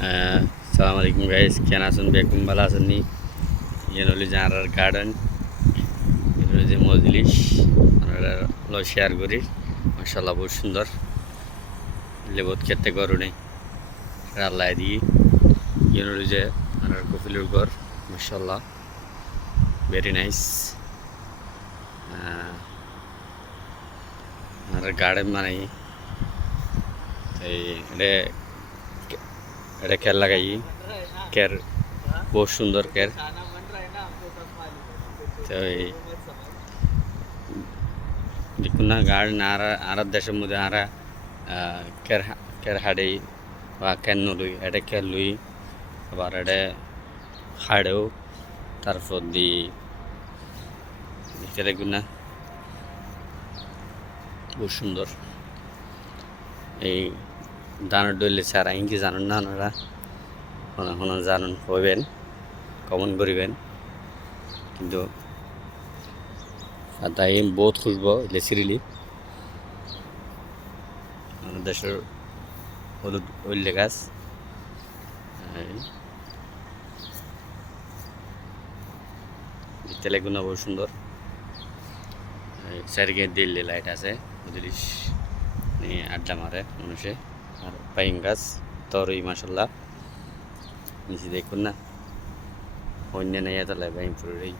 সালাম আলাইকুম গাইস, কেন আছেন? বেকুম ভালো আছেন নি? ইয়ে হলি জানার গার্ডেন, এগুলো যে মজলিস আমরা শেয়ার করি। মাশাল্লাহ বহুত সুন্দর, লেবত খেতে গরু নেই আল্লাহ দিয়ে। ইয়ে হলি যে আমার কপিলের ঘর, মাশাল্লাহ ভেরি নাইস। আর গার্ডেন মানে এই এটা কের লাগাই, কের বহুত সুন্দর কের। তো এই দেখুন না গার্ডেন আর দেশের মধ্যে আরা কের কের হাড়েই বা কেন লুই এটা কের লুই আবার এটা হাড়েও তারপর দি দেখুন না বহুত সুন্দর। এই দানার ডলে ছাড়া ইঙ্কি জানুন না আপনারা, হন জানুন হইবেন, কমন করিবেন। কিন্তু তাই বহুত খুঁজব লেসিরিলি আমাদের দেশের হলুদ উল্লে গাছ। দেখতে লাগুন না বহুত সুন্দর। চারিদিকে দিল্লি লাইট আছে, বুঝলিস আড্ডা মারে মানুষে। আর পাইন গাছ তরই মাসাল্লাহ নিচে দেখুন না, অন্য নেই এত লাই বাইন পুরোই।